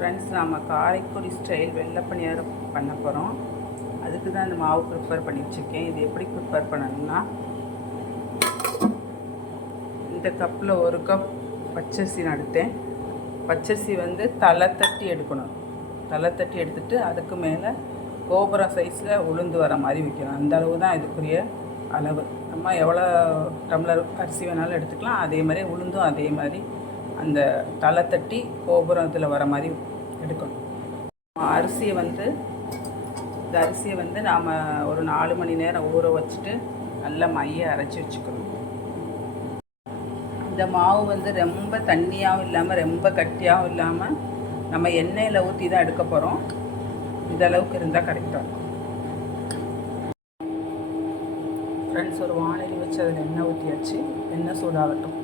Friends, நாம் Karaikudi style வெள்ளை பணியாரம் பண்ண போகிறோம். அதுக்கு தான் இந்த மாவு ப்ரிப்பேர் பண்ணி வச்சுருக்கேன். இது எப்படி ப்ரிப்பேர் பண்ணணும்னா, இந்த கப்பில் 1 கப் பச்சரிசி நான் எடுத்தேன். பச்சரிசி தலை தட்டி எடுக்கணும். தலை தட்டி எடுத்துகிட்டு அதுக்கு மேலே கோபுரம் சைஸில் உளுந்து வர மாதிரி வைக்கணும். அந்த அளவு தான் இதுக்குரிய அளவு. நம்ம எவ்வளோ டம்ளர் அரிசி வேணாலும் எடுத்துக்கலாம். அதே மாதிரி உளுந்தும் அதே மாதிரி அந்த தலை தட்டி கோபுரத்தில் வர மாதிரி எடுக்கணும். அரிசியை இந்த அரிசியை நாம் ஒரு 4 மணி நேரம் ஊற வச்சுட்டு நல்லா மையை அரைச்சி வச்சுக்கணும். இந்த மாவு ரொம்ப தண்ணியாகவும் இல்லாமல் ரொம்ப கட்டியாகவும் இல்லாமல் நம்ம எண்ணெயில் ஊற்றி தான் எடுக்க போகிறோம். இந்த அளவுக்கு இருந்தால் கரெக்டாக இருக்கும். ஃப்ரெண்ட்ஸ், ஒரு வானொலி வச்சு அதில் எண்ணெய் ஊற்றியாச்சு. எண்ணெய் சூடாகட்டும்.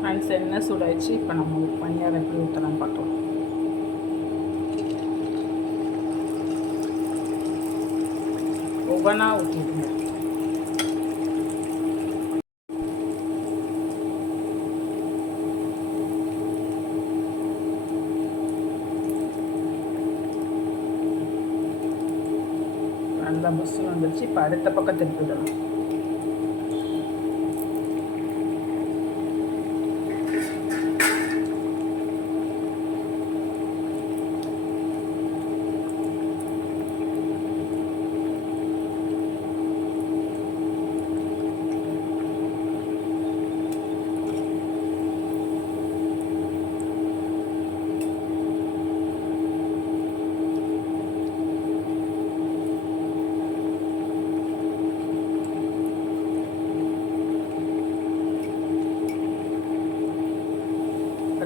ஃப்ரெண்ட்ஸ், எண்ணெய் சூடாகிடுச்சு. இப்போ நம்ம பணியாரம் எப்படி ஊற்றலாம்னு பார்க்கலாம். ஒவ்வொன்றா ஊற்றிடுங்க. நல்லா பஸ்ஸு வந்துடுச்சு. இப்போ அடுத்த பக்கம் திருப்பி விடலாம்.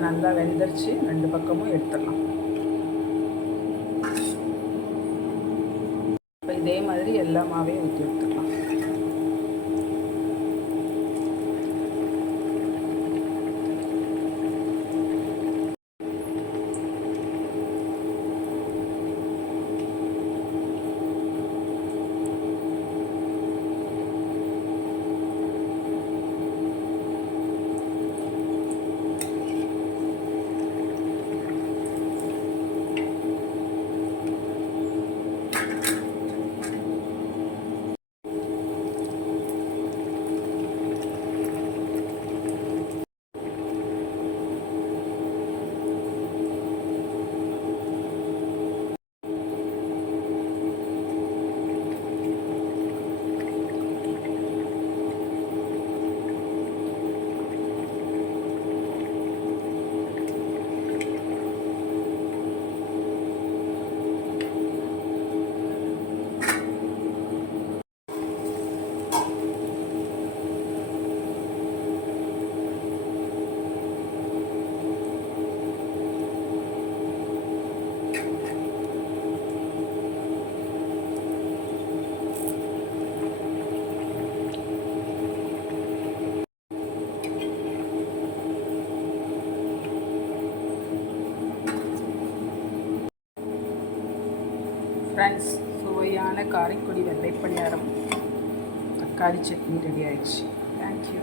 நல்லா வெந்துருச்சு. 2 பக்கமும் எடுத்துடலாம். இப்போ இதே மாதிரி எல்லா மாவையும் ஊற்றி எடுத்துக்கலாம். ஃப்ரெண்ட்ஸ், சுவையான காரைக்குடி வெள்ளை பணியாரம் தக்காளி சட்னி ரெடி ஆயிடுச்சு. தேங்க்யூ.